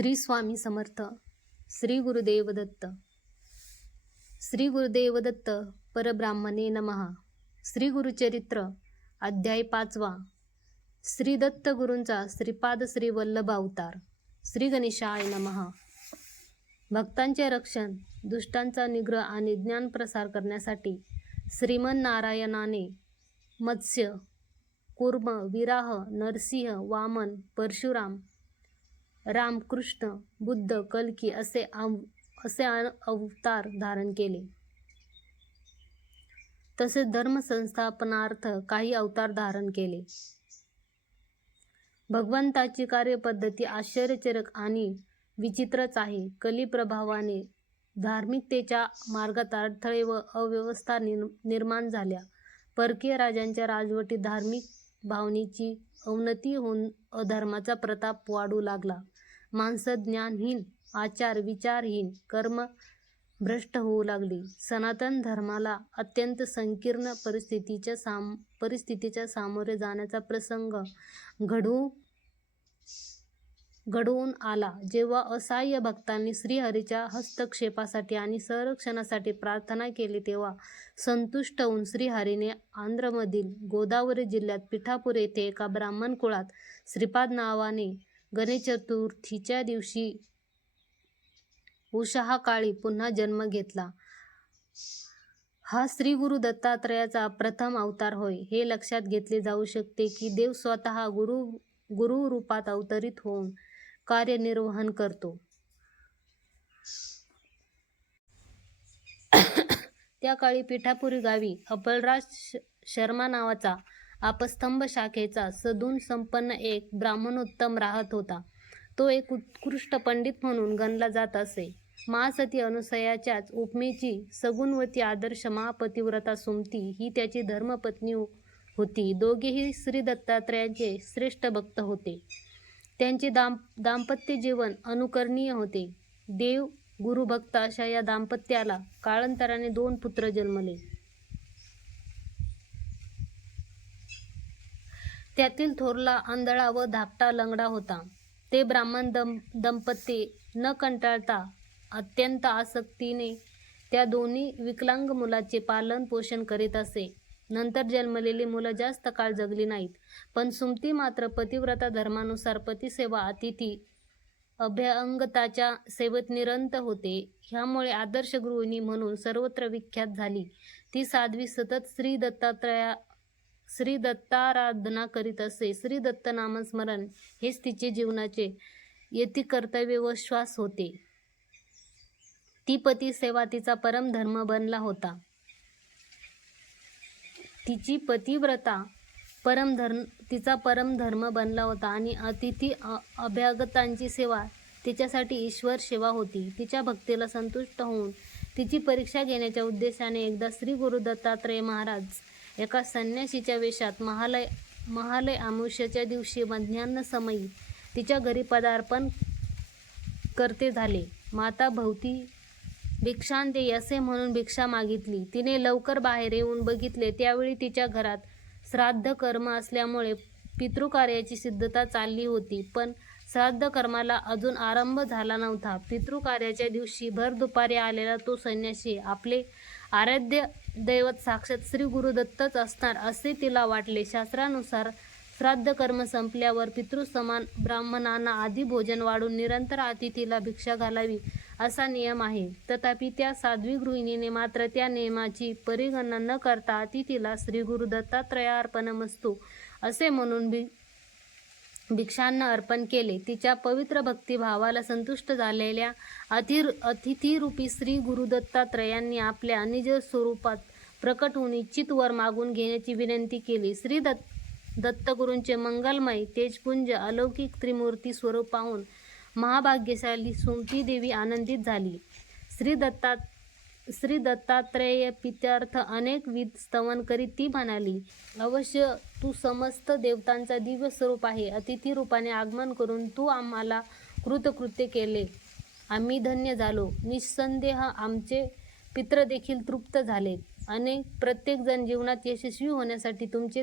श्री स्वामी समर्थ. श्री गुरुदेव दत्त. श्री गुरुदेव दत्त परब्राह्मणे नमः. श्री गुरुचरित्र अध्याय 5. श्री दत्त गुरूंचा श्रीपाद श्री वल्लभ अवतार. श्री गणेशाय नमः. भक्तांचे रक्षण, दुष्टांचा निग्रह आणि ज्ञान प्रसार करण्यासाठी श्रीमन्नारायणाने मत्स्य, कूर्म, विराह, नरसिंह, वामन, परशुराम, रामकृष्ण, बुद्ध, कल्की असे अवतार धारण केले. तसेच धर्मसंस्थापनार्थ काही अवतार धारण केले. भगवंताची कार्यपद्धती आश्चर्यचरक आणि विचित्रच आहे. कलिप्रभावाने धार्मिकतेच्या मार्गात अडथळे व अव्यवस्था निर्माण झाल्या. परकीय राजांच्या राजवटीत धार्मिक भावनेची अवनती होऊन अधर्माचा प्रताप वाढू लागला. माणसं ज्ञानहीन, आचार विचारहीन, कर्म भ्रष्ट होऊ लागली. सनातन धर्माला अत्यंत संकीर्ण परिस्थितीच्या सामोरे जाण्याचा प्रसंग घडवून आला. जेव्हा असहाय्य भक्तांनी श्रीहरीच्या हस्तक्षेपासाठी आणि संरक्षणासाठी प्रार्थना केली, तेव्हा संतुष्ट होऊन श्रीहरीने आंध्रमधील गोदावरी जिल्ह्यात पिठापूर येथे एका ब्राह्मण कुळात श्रीपाद नावाने गणेश चतुर्थीच्या दिवशी उषःकाळी पुन्हा जन्म घेतला. हा श्री गुरु दत्तात्रयाचा प्रथम अवतार होय. हे लक्षात घेतले जाऊ शकते की देव स्वतः गुरु रूपात अवतरित होऊन कार्यनिर्वहन करतो. त्या काळी पिठापुरी गावी अपलराज शर्मा नावाचा आपस्तंभ शाखेचा सद्गुण संपन्न एक ब्राह्मणोत्तम राहत होता. तो एक उत्कृष्ट पंडित म्हणून गणला जात असे. महासती अनुसयाच्याच उपमेची सगुणवती आदर्श महापतिव्रता सुमती ही त्याची धर्मपत्नी होती. दोघेही श्री दत्तात्रयाचे श्रेष्ठ भक्त होते. त्यांचे दाम्पत्य जीवन अनुकरणीय होते. देव गुरु भक्त अशा या दाम्पत्याला काळांतराने 2 पुत्र जन्मले. त्यातील थोरला आंधळा व धाकटा लंगडा होता. ते ब्राह्मण दंपती न कंटाळता अत्यंत आसक्तीने त्या दोन्ही विकलांग मुलाचे पालन पोषण करीत असे. नंतर जन्मलेली मुलं जास्त काळ जगली नाहीत, पण सुमती मात्र पतिव्रता धर्मानुसार पतिसेवा, अतिथी, अभ्यंगताच्या सेवेत निरंतर होते. ह्यामुळे आदर्श गृहिणी म्हणून सर्वत्र विख्यात झाली. ती साध्वी सतत श्री दत्ताराधना करीत असे. श्री दत्त नामस्मरण हेच तिचे जीवनाचे यती कर्तव्य व श्वास होते. ती पतिसेवा तिचा परमधर्म बनला होता. तिची पतिव्रता तिचा परमधर्म बनला होता आणि अतिथी अभ्यागतांची सेवा तिच्यासाठी ईश्वर सेवा होती. तिच्या भक्तीला संतुष्ट होऊन तिची परीक्षा घेण्याच्या उद्देशाने एकदा श्री गुरु दत्तात्रय महाराज एका संन्यासीच्या वेशात महालय अमावास्येच्या दिवशी मध्यान्ह समयी तिच्या घरी पदार्पण करते झाले. माता भवती भिक्षांते असे म्हणून भिक्षा मागितली. तिने लवकर बाहेर येऊन बघितले, त्यावेळी तिच्या घरात श्राद्ध कर्म असल्यामुळे पितृकार्याची सिद्धता चालली होती, पण श्राद्ध कर्माला अजून आरंभ झाला नव्हता. पितृकार्याच्या दिवशी भर दुपारी आलेला तो संन्यासी आपले आराध्य दैवत साक्षात श्री गुरुदत्तच असणार असे तिला वाटले. शास्त्रानुसार श्राद्ध कर्म संपल्यावर पितृसमान ब्राह्मणांना आधी भोजन वाढून निरंतर अतिथीला भिक्षा घालावी असा नियम आहे. तथापि त्या साध्वी गृहिणीने मात्र त्या नियमाची परिगणना न करता अतिथीला श्री गुरु दत्तात्रयार्पणमस्तु असे म्हणून भिक्षान्न अर्पण केले. तिच्या पवित्र भक्तिभावाला संतुष्ट झालेल्या अतिथीरूपी श्री गुरु दत्तात्रयांनी आपल्या निज स्वरूपात प्रकट होऊन इच्छित वर मागून घेण्याची विनंती केली. श्री दत्तगुरूंचे मंगलमय तेजपुंज अलौकिक त्रिमूर्ती स्वरूप पाहून महाभाग्यशाली सुमती देवी आनंदित झाली. श्री दत्तात्रेय प्रीत्यर्थ अनेक विध स्तवन करीत ती म्हणाली, अवश्य तू समस्त देवतांचा दिव्य स्वरूप आहे. अतिथी रूपाने आगमन करून तू आम्हाला कृतकृत्य केले. आम्ही धन्य झालो. निस्संदेह आमचे पित्र देखील तृप्त झालेत. प्रत्येक जण जीवनात यशस्वी होण्यासाठी तुमचे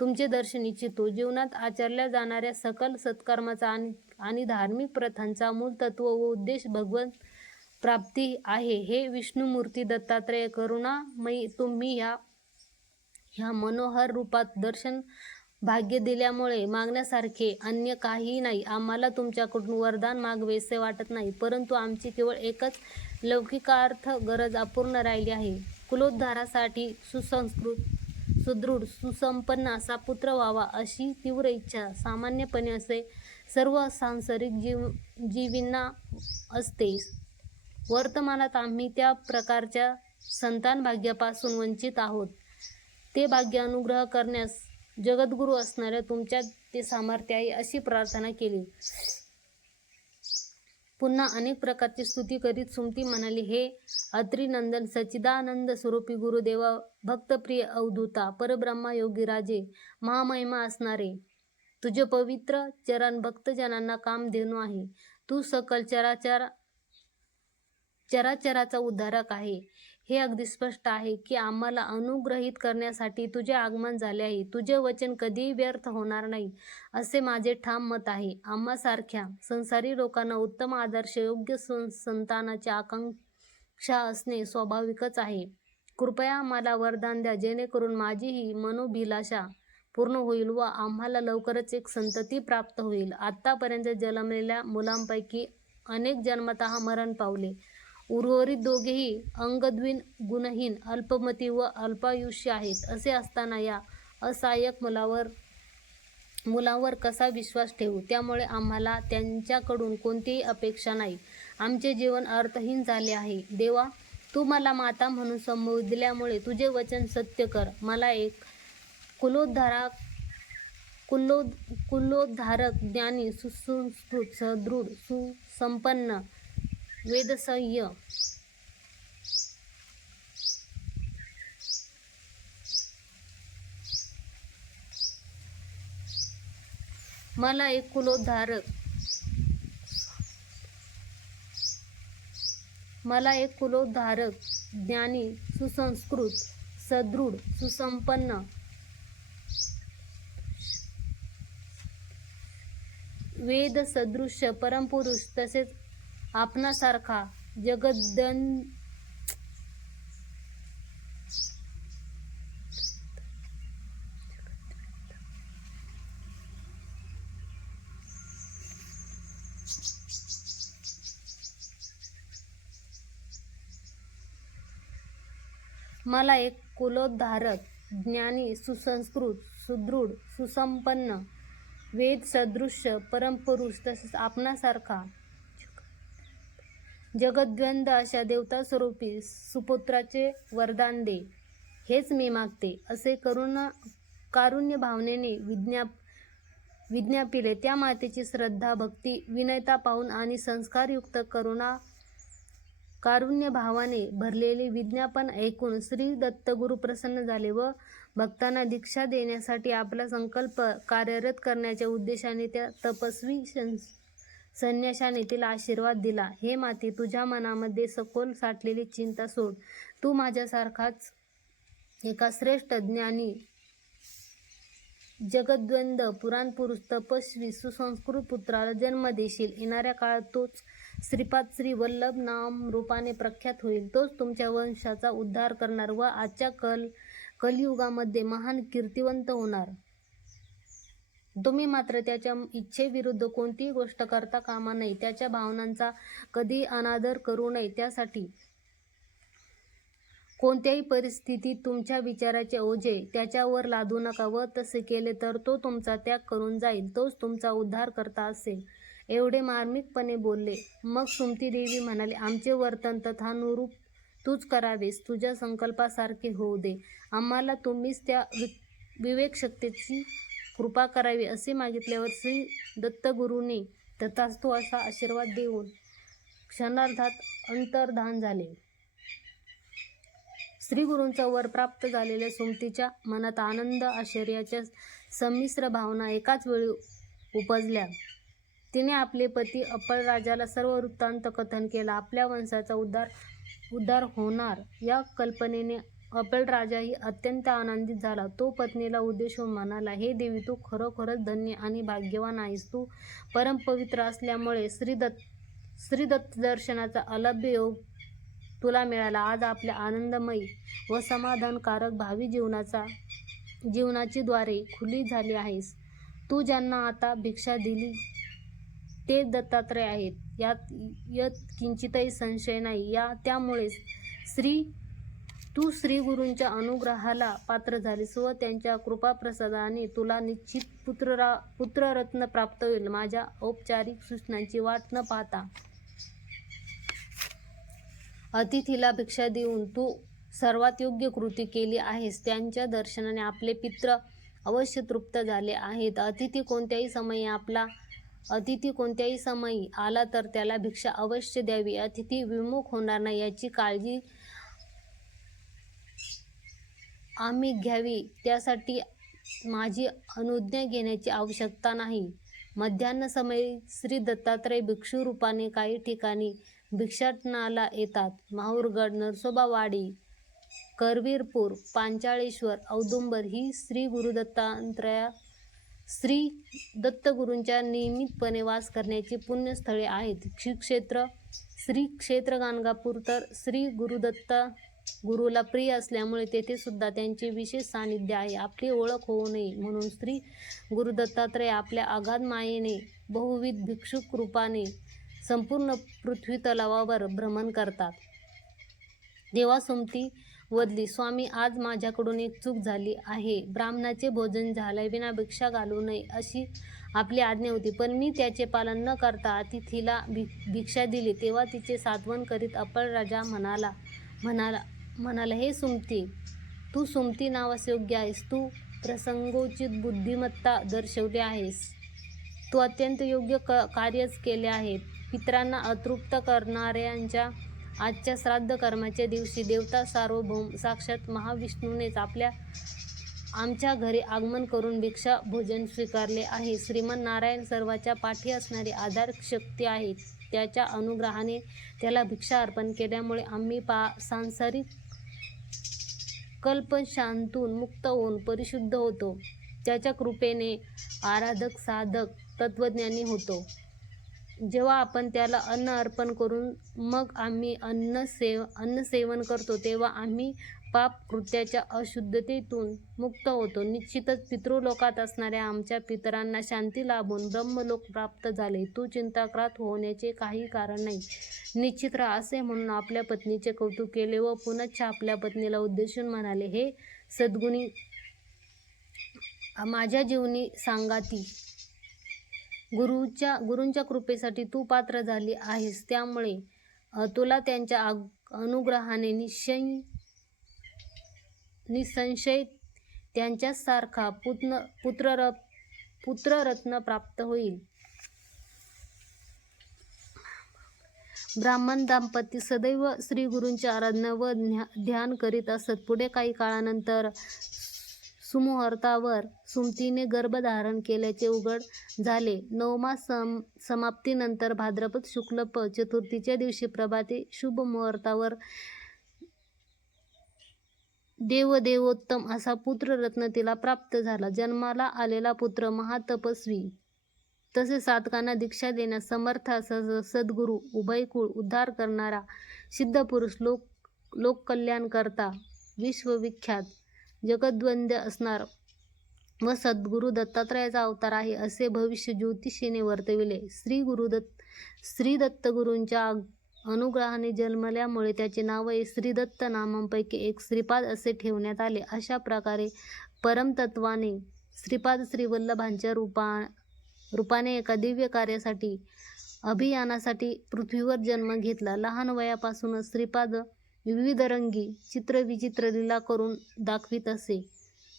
तुमचे दर्शन इच्छितो. जीवनात आचरल्या जाणाऱ्या सकल सत्कर्माचा आणि धार्मिक प्रथांचा मूळ तत्व व उद्देश भगवंत प्राप्ती आहे. हे विष्णुमूर्ती दत्तात्रेय करुणामयी, तुम्ही ह्या मनोहर रूपात दर्शन भाग्य दिल्यामुळे मागण्यासारखे अन्य काहीही नाही. आम्हाला तुमच्याकडून वरदान मागावेसे वाटत नाही, परंतु आमची केवळ एकच लौकिकार्थ गरज अपूर्ण राहिली आहे. कुलोद्धारासाठी सुसंस्कृत, सुदृढ, सुसंपन्न असा पुत्र व्हावा अशी तीव्र इच्छा सामान्यपणे असे सर्व सांसारिक जीवींना असते. वर्तमानात आम्ही त्या प्रकारच्या संतान भाग्यापासून वंचित आहोत. ते भाग्य अनुग्रह करण्यास जगद्गुरू असणाऱ्या तुमच्यात ते सामर्थ्य आहे अशी प्रार्थना केली. पुन्हा अनेक प्रकारची स्तुती करीत सुमती म्हणाली, हे अत्रिनंदन सच्चिदानंद स्वरूपी गुरुदेवा, भक्तप्रिय अवधूता, परब्रह्मा योगी राजे, महामहिमा असणारे तुझे पवित्र चरण भक्तजनांना कामधेनू आहे. तू सकल चराचराचा उद्धारक आहे. हे अगदी स्पष्ट आहे की आम्हाला अनुग्रहित करण्यासाठी तुझे आगमन झाले आहे. तुझे वचन कधीही व्यर्थ होणार नाही असे माझे ठाम मत आहे. आम्हासारख्या संसारी लोकांना उत्तम आदर्श योग्य संतानाची आकांक्षा असणे स्वाभाविकच आहे. कृपया आम्हाला वरदान द्या, जेणेकरून माझी ही मनोभिलाषा पूर्ण होईल व आम्हाला लवकरच एक संतती प्राप्त होईल. आत्तापर्यंत जन्मलेल्या मुलांपैकी अनेक जन्मतः मरण पावले. उर्वरित दोघेही अंगद्वीन, गुणहीन, अल्पमती व अल्पायुष्य आहेत. असे असताना या असहाय्यक मुलांवर कसा विश्वास ठेवू? त्यामुळे आम्हाला त्यांच्याकडून कोणतीही अपेक्षा नाही. आमचे जीवन अर्थहीन झाले आहे. देवा, तू मला माता म्हणून संबोधल्यामुळे तुझे वचन सत्य कर. मला एक कुलोद्धारक, ज्ञानी, सुसंस्कृत, सदृढ, सुसंपन्न, वेदसह्य, मला एक कुलोद्धारक, ज्ञानी, सुसंस्कृत, सदृढ, सुसंपन्न, वेद सदृश परमपुरुष तसेच आपणासारखा मला एक कुलोद्धारक, ज्ञानी, सुसंस्कृत, सुदृढ, सुसंपन्न, वेद सदृश परमपुरुष तसेच आपणासारखा जगद्वंद अशा देवतास्वरूपी सुपुत्राचे वरदान दे. हेच मी मागते. असे कारुण्य भावनेने विज्ञापिले. त्या मातेची श्रद्धा, भक्ती, विनयता पाहून आणि संस्कारयुक्त कारुण्य भावाने भरलेले विज्ञापन ऐकून श्री दत्तगुरू प्रसन्न झाले व भक्तांना दीक्षा देण्यासाठी आपला संकल्प कार्यरत करण्याच्या उद्देशाने त्या तपस्वी संन्याशाने तिला आशीर्वाद दिला. हे माते, तुझ्या मनामध्ये सखोल साठलेली चिंता सोड. तू माझ्यासारखाच एका श्रेष्ठ, ज्ञानी, जगद्वंद, पुराणपुरुष, तपस्वी, सुसंस्कृत पुत्राला जन्म देशील. येणाऱ्या काळात तोच श्रीपाद श्री वल्लभ नाम रूपाने प्रख्यात होईल. तोच तुमच्या वंशाचा उद्धार करणार व आजच्या कलियुगामध्ये महान कीर्तिवंत होणार. तुम्ही मात्र त्याच्या इच्छेविरुद्ध कोणतीही गोष्ट करता कामा नये. त्याच्या भावनांचा कधीही अनादर करू नये. त्यासाठी कोणत्याही परिस्थितीत तुमच्या विचाराचे ओझे त्याच्यावर लादू नका व तसे केले तर तो तुमचा त्याग करून जाईल. तोच तुमचा उद्धार करता असेल. एवढे मार्मिकपणे बोलले. मग सुमती देवी म्हणाली, आमचे वर्तन तथानुरूप तूच करावेस. तुझ्या संकल्पासारखे होऊ दे. आम्हाला तुम्हीच त्या विवेकशक्तीची कृपा करावी. असे मागितल्यावर श्री दत्तगुरूंनी तथास्तु असा आशीर्वाद देऊन क्षणार्धात अंतर्धान झाले. श्रीगुरूंचा वर प्राप्त झालेल्या सुमतीच्या मनात आनंद, आश्चर्याच्या संमिश्र भावना एकाच वेळी उपजल्या. तिने आपले पती अपळराजाला सर्व वृत्तांत कथन केला. आपल्या वंशाचा उद्धार होणार या कल्पनेने अपल राजाही अत्यंत आनंदित झाला. तो पत्नीला उद्देशून म्हणाला, हे देवी, तू खरोखरच धन्य आणि भाग्यवान आहेस. तू परमपवित्र असल्यामुळे श्रीदत्त दर्शनाचा अलभ्य योग तुला मिळाला. आज आपल्या आनंदमयी व समाधानकारक भावी जीवनाची द्वारे खुली झाली आहेस. तू ज्यांना आता भिक्षा दिली ते दत्तात्रय आहेत, यात किंचितही संशय नाही. त्यामुळेच तू श्री गुरूंच्या अनुग्रहाला पात्र झालीस व त्यांच्या कृपाप्रसादाने तुला निश्चित पुत्ररत्न प्राप्त होईल. माझ्या औपचारिक सूचनांची वाट न पाहता अतिथीला भिक्षा देऊन तू सर्वात योग्य कृती केली आहेस. त्यांच्या दर्शनाने आपले पित्र अवश्य तृप्त झाले आहेत. अतिथी कोणत्याही समयी आला तर त्याला भिक्षा अवश्य द्यावी. अतिथी विमुख होणार नाही याची काळजी आम्ही घ्यावी. त्यासाठी माझी अनुज्ञा घेण्याची आवश्यकता नाही. मध्यान्ह समयी श्री दत्तात्रय भिक्षू रूपाने काही ठिकाणी भिक्षाटनाला येतात. माहूरगड, नरसोबावाडी, करवीरपूर, पांचाळेश्वर, औदुंबर ही श्री दत्तगुरूंच्या नियमितपणे वास करण्याची पुण्यस्थळे आहेत. श्री क्षेत्र गाणगापूर तर श्री गुरुला प्रिय असल्यामुळे तेथे सुद्धा त्यांचे विशेष सानिध्य आहे. आपली ओळख होऊ नये म्हणून श्री गुरुदत्तात्रय आपल्या अगाध मायेने बहुविध भिक्षुक रूपाने संपूर्ण पृथ्वीतलावावर भ्रमण करतात. देवा सुमती वदली, स्वामी, आज माझ्याकडून एक चूक झाली आहे. ब्राह्मणाचे भोजन झाल्याविना भिक्षा घालू नये अशी आपली आज्ञा होती, पण मी त्याचे पालन न करता अतिथीला भिक्षा दिली. तेव्हा तिचे सांत्वन करीत अपल राजा म्हणाला, हे सुमती, तू सुमती नावास योग्य आहेस. तू प्रसंगोचित बुद्धिमत्ता दर्शवली आहेस. तू अत्यंत योग्य कार्यच केले आहे. पितरांना अतृप्त करणाऱ्यांच्या आजच्या श्राद्ध कर्माच्या दिवशी देवता सार्वभौम साक्षात महाविष्णूनेच आमच्या घरी आगमन करून भिक्षा भोजन स्वीकारले आहे. श्रीमन नारायण सर्वाच्या पाठी असणारी आधार शक्ती आहे. त्याच्या अनुग्रहाने त्याला भिक्षा अर्पण केल्यामुळे आम्ही सांसारिक कल्पशांतून मुक्त होऊन परिशुद्ध होतो. त्याच्या कृपेने आराधक साधक तत्वज्ञानी होतो. जेव्हा आपण त्याला अन्न अर्पण करून मग आम्ही अन्न सेवन करतो तेव्हा आम्ही पाप कृत्याच्या अशुद्धतेतून मुक्त होतो. निश्चितच पितृलोकात असणाऱ्या आमच्या पितरांना शांती लाभून ब्रह्मलोक प्राप्त झाले. तू चिंताक्रांत होण्याचे काही कारण नाही. निश्चित राहा असे म्हणून आपल्या पत्नीचे कौतुक केले व पुनश्च आपल्या पत्नीला उद्देशून म्हणाले, हे सद्गुणी माझ्या जीवनी सांगाती, गुरूंच्या कृपेसाठी तू पात्र झाली आहेस. त्यामुळे तुला त्यांच्या अनुग्रहाने निसंशय त्यांच्यासारखा पुत्ररत्न प्राप्त होईल. ब्राह्मण दाम्पत्य सदैव श्रीगुरूंची आराधना व ध्यान करीत असत. पुढे काही काळानंतर सुमुहूर्तावर सुमतीने गर्भधारण केल्याचे उघड झाले. 9मा समाप्तीनंतर भाद्रपद शुक्ल चतुर्थीच्या दिवशी प्रभाते शुभ मुहूर्तावर देवोत्तम असा पुत्ररत्न तिला प्राप्त झाला. जन्माला आलेला पुत्र महातपस्वी तसेच साधकांना दीक्षा देण्यास समर्थ असा सद्गुरू, उभयकुळ उद्धार करणारा सिद्धपुरुष, लोककल्याणकर्ता, विश्वविख्यात, जगद्वंद्य असणार व सद्गुरू दत्तात्रयाचा अवतार आहे असे भविष्य ज्योतिषीने वर्तविले. श्री दत्तगुरूंच्या अनुग्रहाने जन्मल्यामुळे त्याचे नावही श्रीदत्त नामांपैकी एक श्रीपाद असे ठेवण्यात आले. अशा प्रकारे परमतत्वाने श्रीपाद श्रीवल्लभांच्या रूपाने एका दिव्य कार्यासाठी, अभियानासाठी पृथ्वीवर जन्म घेतला. लहान वयापासूनच श्रीपाद विविधरंगी चित्रविचित्र लीला करून दाखवित असे.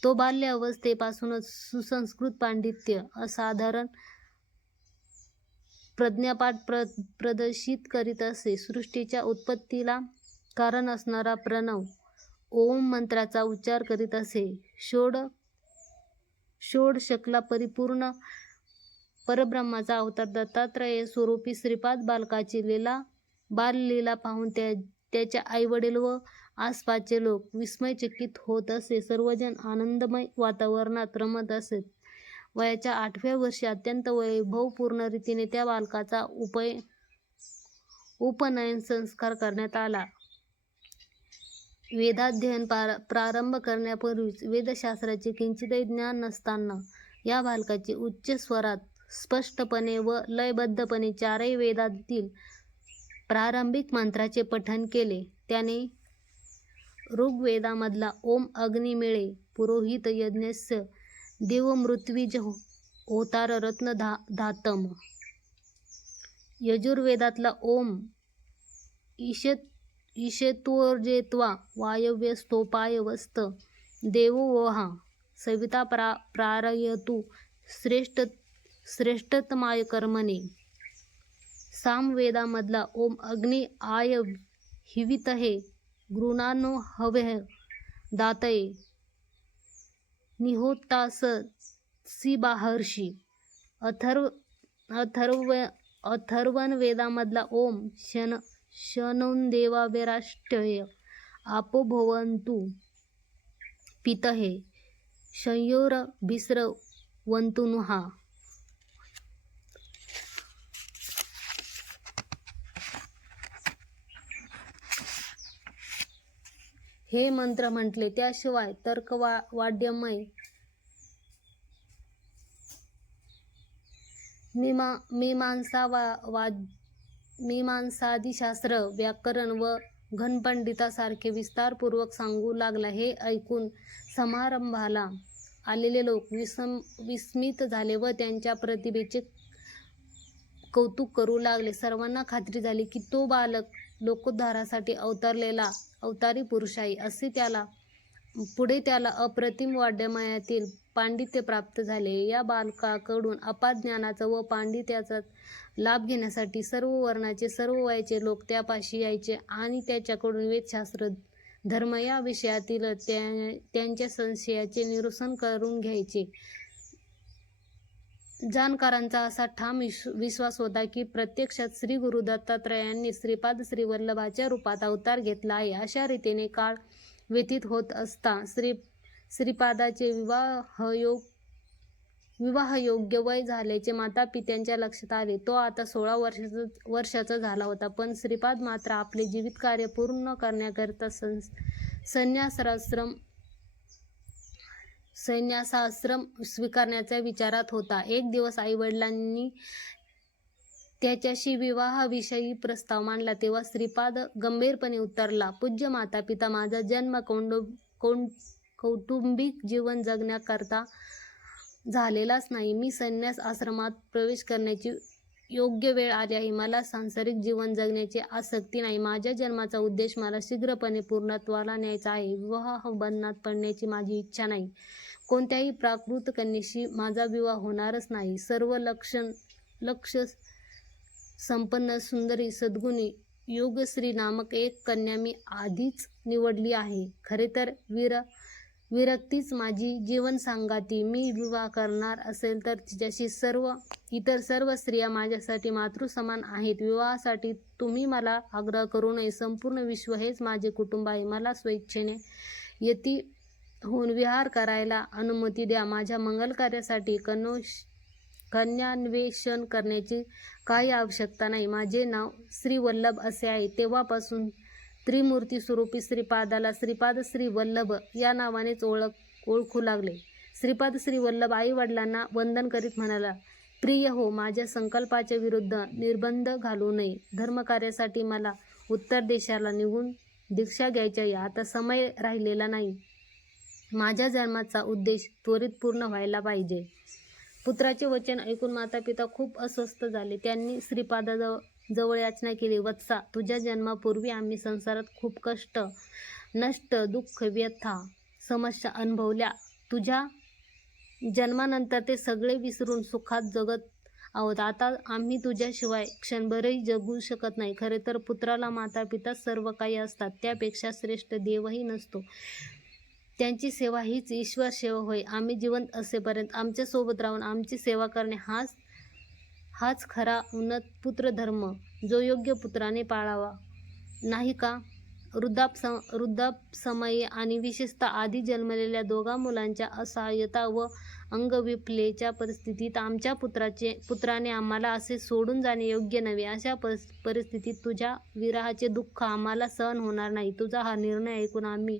तो बाल्य अवस्थेपासूनच सुसंस्कृत पांडित्य, असाधारण प्रज्ञापाठ प्रदर्शित करीत असे. सृष्टीच्या उत्पत्तीला कारण असणारा प्रणव ओम मंत्राचा उच्चार करीत असे. षोडशकला परिपूर्ण परब्रह्माचा अवतार दत्तात्रय स्वरूपी श्रीपाद बालकाची बाललीला पाहून त्याच्या आईवडील व आसपासचे लोक विस्मयचकित होत असे. सर्वजण आनंदमय वातावरणात रमत असत. वयाच्या 8व्या वर्षी अत्यंत वैभवपूर्ण रीतीने त्या बालकाचा उपनयन संस्कार करण्यात आला. वेदाध्ययन प्रारंभ करण्यापूर्वीच वेदशास्त्राचे किंचितही ज्ञान नसताना या बालकाचे उच्च स्वरात स्पष्टपणे व लयबद्धपणे चारही वेदांतील प्रारंभिक मंत्राचे पठण केले. त्याने ऋग्वेदामधला ओम अग्नी मिळे पुरोहित यज्ञस्य देवमृत्विज होतार रत्न धातम, यजुर्वेदातला ओम ईशत्वोर्जेत्वा वायव्यस्तोपाय वस्त देवो वहा सविता प्रारयतु श्रेष्ठतमाय कर्मणे, सामवेदामधला ओम अग्नि आय हिवितहे गृणानो हवेः दातये निहोताससीबाहर्षी, अथर्वण वेदामधला ओम शनोन्देवाविराष्ट्य आपो भवन्तु पितहे शंयोरभिस्रवन्तुनुहा. हे मंत्र म्हटले. त्याशिवाय तर्कवाड्यमय मीमांसादिशास्त्र व्याकरण व घनपंडितासारखे विस्तारपूर्वक सांगू लागला. हे ऐकून समारंभाला आलेले लोक विस्मित झाले व त्यांच्या प्रतिभेचे कौतुक करू लागले. सर्वांना खात्री झाली की तो बालक लोकोद्धारासाठी अवतरलेला अवतारी पुरुष आहे. असे पुढे त्याला अप्रतिम वाड्यमयातील पांडित्य प्राप्त झाले. या बालकाकडून अपार ज्ञानाचा व पांडित्याचा लाभ घेण्यासाठी सर्व वर्णाचे सर्व वयाचे लोक त्यापाशी यायचे आणि त्याच्याकडून वेदशास्त्र धर्म या विषयातील त्यांच्या संशयाचे निरसन करून घ्यायचे. जाणकारांचा असा ठाम विश्वास होता की प्रत्यक्षात श्री गुरु दत्तात्रयांनी श्रीपाद श्रीवल्लभाच्या रूपात अवतार घेतला आहे. अशा रीतीने काळ व्यतीत होत असता श्रीपादाचे विवाहयोग्य वय झाल्याचे मातापित्यांच्या लक्षात आले. तो आता 16 वर्षाचा झाला होता. पण श्रीपाद मात्र आपले जीवितकार्य पूर्ण करण्याकरिता संन्यासाश्रम स्वीकारण्याच्या विचारात होता. एक दिवस आईवडिलांनी त्याच्याशी विवाहाविषयी प्रस्ताव मांडला तेव्हा श्रीपाद गंभीरपणे उत्तरला, पूज्य मातापिता, माझा जन्म कौटुंबिक जीवन जगण्याकरता झालेलाच नाही. मी संन्यास आश्रमात प्रवेश करण्याची योग्य वेळ आली आहे. मला सांसारिक जीवन जगण्याची आसक्ती नाही. माझ्या जन्माचा उद्देश मला शीघ्रपणे पूर्णत्वाला न्यायचा आहे. विवाह बंधनात पडण्याची माझी इच्छा नाही. कोणत्याही प्राकृत कन्येशी माझा विवाह होणारच नाही. सर्व लक्ष संपन्न सुंदरी सद्गुणी योगश्री नामक एक कन्या मी आधीच निवडली आहे. खरे तर विरक्तीच माझी जीवनसंगाती. मी विवाह करणार असेल तर तिच्याशी इतर सर्व स्त्रिया माझ्यासाठी मातृसमान आहेत. विवाहासाठी तुम्ही मला आग्रह करू नये. संपूर्ण विश्व हेच माझे कुटुंब आहे. मला स्वेच्छेने यती होऊन विहार करायला अनुमती द्या. माझ्या मंगलकार्यासाठी कन्यान्वेषण करण्याची काही आवश्यकता नाही. माझे नाव श्रीवल्लभ असे आहे. तेव्हापासून त्रिमूर्ती स्वरूपी श्रीपादाला श्रीपाद श्रीवल्लभ या नावानेच ओळखू लागले. श्रीपाद श्रीवल्लभ आई वडिलांना वंदन करीत म्हणाला, प्रिय हो, माझ्या संकल्पाच्या विरुद्ध निर्बंध घालू नये. धर्मकार्यासाठी मला उत्तर देशाला निघून दीक्षा घ्यायची आहे. आता समय राहिलेला नाही. माझ्या जन्माचा उद्देश त्वरित पूर्ण व्हायला पाहिजे. पुत्राचे वचन ऐकून मातापिता खूप अस्वस्थ झाले. त्यांनी श्रीपादाजवळ याचना केली, वत्सा, तुझ्या जन्मापूर्वी आम्ही संसारात खूप कष्ट, नष्ट, दुःख, व्यथा, समस्या अनुभवल्या. तुझ्या जन्मानंतर ते सगळे विसरून सुखात जगत आहोत. आता आम्ही तुझ्याशिवाय क्षणभरही जगू शकत नाही. खरे तर पुत्राला मातापिता सर्व काही असतात. त्यापेक्षा श्रेष्ठ देवही नसतो. त्यांची सेवा हीच ईश्वर सेवा होय. आम्ही जिवंत असेपर्यंत आमच्या सोबत राहून आमची सेवा करणे हाच खरा उन्नत पुत्रधर्म, जो योग्य पुत्राने पाळावा, नाही का? वृद्धापसमयी आणि विशेषतः आधी जन्मलेल्या दोघा मुलांच्या असहाय्यता व अंगविकलेच्या परिस्थितीत आमच्या पुत्राने आम्हाला असे सोडून जाणे योग्य नव्हे. अशा परिस्थितीत तुझ्या विरहाचे दुःख आम्हाला सहन होणार नाही. तुझा हा निर्णय ऐकून आम्ही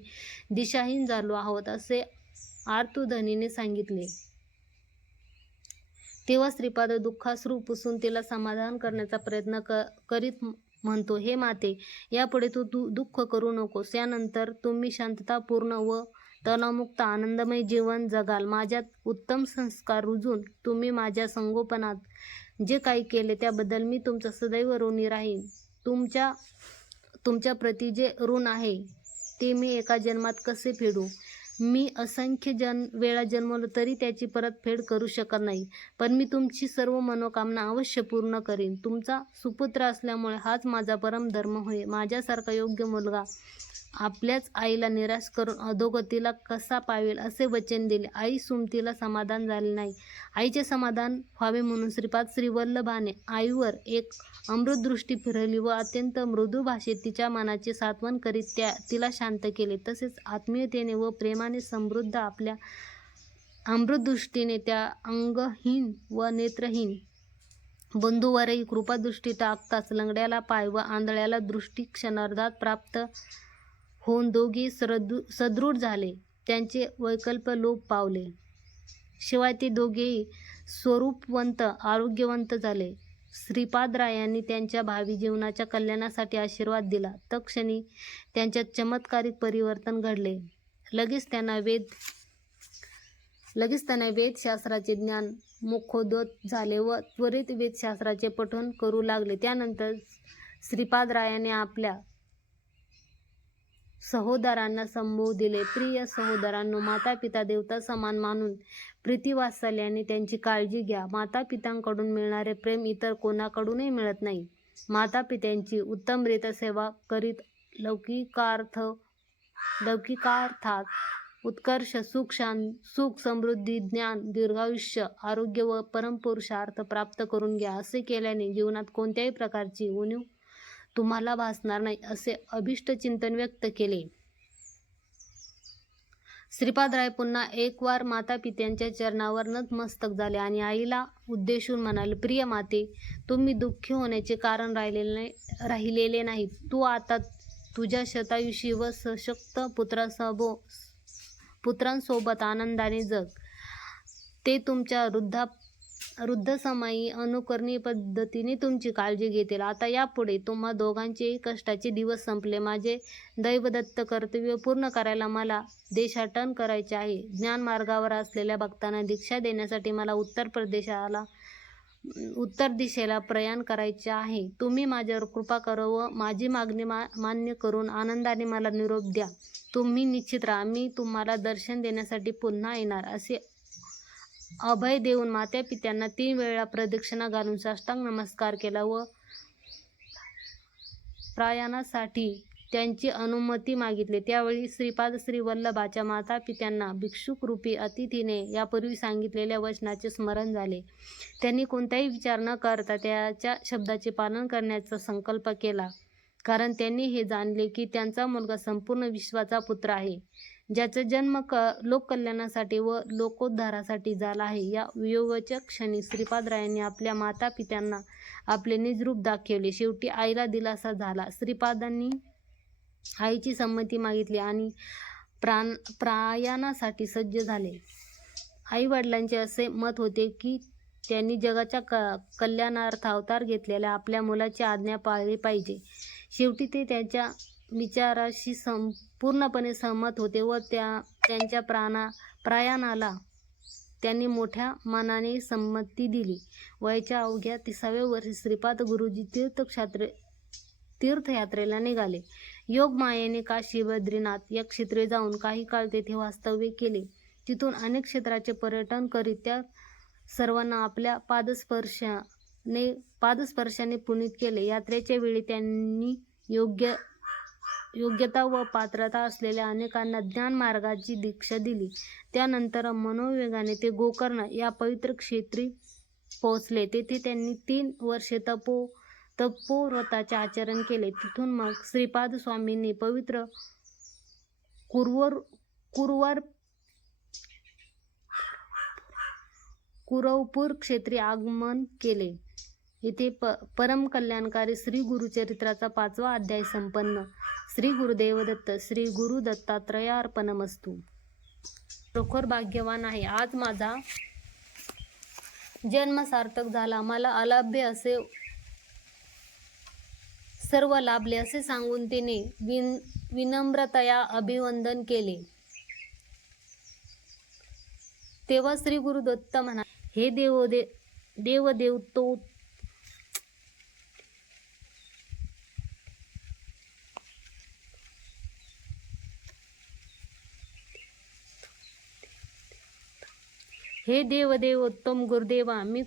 दिशाहीन झालो आहोत, असे आर्तुधनीने सांगितले. तेव्हा श्रीपाद दुःखाश्रू पुसून तिला समाधान करण्याचा प्रयत्न करीत म्हणतो, हे माते, यापुढे तू दुःख करू नकोस. यानंतर तुम्ही शांततापूर्ण व तणावमुक्त आनंदमय जीवन जगाल. माझ्यात उत्तम संस्कार रुजून तुम्ही माझ्या संगोपनात जे काही केले त्याबद्दल मी तुमचा सदैव ऋणी राहीन. तुमच्या प्रती जे ऋण आहे ते मी एका जन्मात कसे फेडू? मी असंख्य वेळा जन्मलो तरी त्याची परतफेड करू शकत नाही, पण मी तुमची सर्व मनोकामना अवश्य पूर्ण करीन. तुमचा सुपुत्र असल्यामुळे हाच माझा परमधर्म होय. माझ्यासारखा योग्य मुलगा आपल्याच आईला निराश करून अधोगतीला कसा पावेल असे वचन दिले. आई सुमतीला समाधान झाले नाही. आईचे समाधान व्हावे म्हणून श्रीपाद श्रीवल्लभाने आईवर एक अमृतदृष्टी फिरवली व अत्यंत मृदू भाषेत तिच्या मनाचे सांत्वन करीत तिला शांत केले. तसेच आत्मीयतेने व प्रेमाने समृद्ध आपल्या अमृतदृष्टीने त्या अंगहीन व नेत्रहीन बंधूवरही कृपादृष्टी टाकताच लंगड्याला पाय व आंधळ्याला दृष्टी क्षणार्धात प्राप्त होऊन दोघे सदृढ झाले. त्यांचे वैकल्प लोप पावले. शिवाय ते दोघेही स्वरूपवंत आरोग्यवंत झाले. श्रीपादरायांनी त्यांच्या भावी जीवनाच्या कल्याणासाठी आशीर्वाद दिला. तत्क्षणी त्यांच्यात चमत्कारिक परिवर्तन घडले. लगेच त्यांना वेदशास्त्राचे ज्ञान मुखोद्गत झाले व त्वरित वेदशास्त्राचे पठण करू लागले. त्यानंतर श्रीपादरायांनी आपल्या सहोदरांना संबोधिले. प्रिय सहोदरांनो, मातापिता देवता समान मानून प्रीतिवात्सल्याने त्यांची काळजी घ्या. मातापित्यांकडून मिळणारे प्रेम इतर कोणाकडूनही मिळत नाही. मातापित्यांची उत्तमरित्या सेवा करीत लौकिकार्थात उत्कर्ष, सुख, समृद्धी, ज्ञान, दीर्घायुष्य, आरोग्य व परमपुरुषार्थ प्राप्त करून घ्या. असे केल्याने जीवनात कोणत्याही प्रकारची उणीव तुम्हाला भासणार नाही, असे अभिष्टचिंतन व्यक्त केले. श्रीपादराय पुन्हा एक वार मातापित्यांच्या चरणावर नतमस्तक झाले आणि आईला उद्देशून म्हणाले, प्रिय माते, तुम्ही दुःखी होण्याचे कारण राहिलेले नाही. तू आता तुझ्या शतायुषी व सशक्त पुत्रांसोबत आनंदाने जग. ते तुमच्या वृद्धसमयी अनुकरणीय पद्धतीने तुमची काळजी घेतील. आता यापुढे तुम्हा दोघांचेही कष्टाचे दिवस संपले. माझे दैवदत्त कर्तव्य पूर्ण करायला मला देशाटन करायचे आहे. ज्ञानमार्गावर असलेल्या भक्तांना दीक्षा देण्यासाठी मला उत्तर दिशेला प्रयाण करायचे आहे. तुम्ही माझ्यावर कृपा करा व माझी मागणी मान्य करून आनंदाने मला निरोप द्या. तुम्ही निश्चित राहा, मी तुम्हाला दर्शन देण्यासाठी पुन्हा येणार. असे अभय देऊन मातापित्यांना 3 वेळा प्रदक्षिणा घालून साष्टांग नमस्कार केला व प्रयाणासाठी त्यांची अनुमती मागितली. त्यावेळी श्रीपाद श्रीवल्लभाच्या मातापित्यांना भिक्षुकरूपी अतिथीने यापूर्वी सांगितलेल्या वचनाचे स्मरण झाले. त्यांनी कोणताही विचार न करता त्याच्या शब्दाचे पालन करण्याचा संकल्प केला, कारण त्यांनी हे जाणले की त्यांचा मुलगा संपूर्ण विश्वाचा पुत्र आहे, ज्याचा जन्म लोककल्याणासाठी व लोकोद्धारासाठी झाला आहे. या वियोगाच्या क्षणी श्रीपादरायांनी आपल्या मातापित्यांना आपले निजरूप दाखवले. शेवटी आईला दिलासा झाला. श्रीपादांनी आईची संमती मागितली आणि प्रयाणासाठी सज्ज झाले. आई वडिलांचे असे मत होते की त्यांनी जगाच्या कल्याणार्थ अवतार घेतलेल्या आपल्या मुलाची आज्ञा पाळली पाहिजे. शेवटी ते त्यांच्या विचाराशी पूर्णपणे सहमत होते व त्यांच्या प्रयाणाला त्यांनी मोठ्या मनाने संमती दिली. वयाच्या अवघ्या 30व्या वर्षी श्रीपाद गुरुजी तीर्थयात्रेला निघाले. योगमायेने काशी, बद्रीनाथ या क्षेत्रे जाऊन काही काळ तेथे वास्तव्य केले. तिथून अनेक क्षेत्राचे पर्यटन करीत त्या सर्वांना आपल्या पादस्पर्शाने पुनीत केले. यात्रेच्या वेळी त्यांनी योग्यता व पात्रता असलेल्या अनेकांना ज्ञानमार्गाची दीक्षा दिली. त्यानंतर मनोवेगाने ते गोकर्ण या पवित्र क्षेत्री पोहोचले. तेथे त्यांनी 3 वर्षे तपोव्रताचे आचरण केले. तिथून मग श्रीपाद स्वामींनी पवित्र कुरवपूर क्षेत्री आगमन केले. येथे परम कल्याणकारी श्री गुरुचरित्राचा 5वा अध्याय संपन्न. श्री गुरुदेव दत्त. श्री गुरु दत्तात्रयार्पणमस्तु. खरोखर भाग्यवान आहे. आज माझा जन्म सार्थक झाला. मला अलाभ्य असे सर्व लाभले असे सांगून तिने विनम्रतया अभिवंदन केले. तेव्हा श्री गुरुदत्त म्हणाले, हे देवदेवतो हे देवदेवोत्तम गुरुदेवा, मी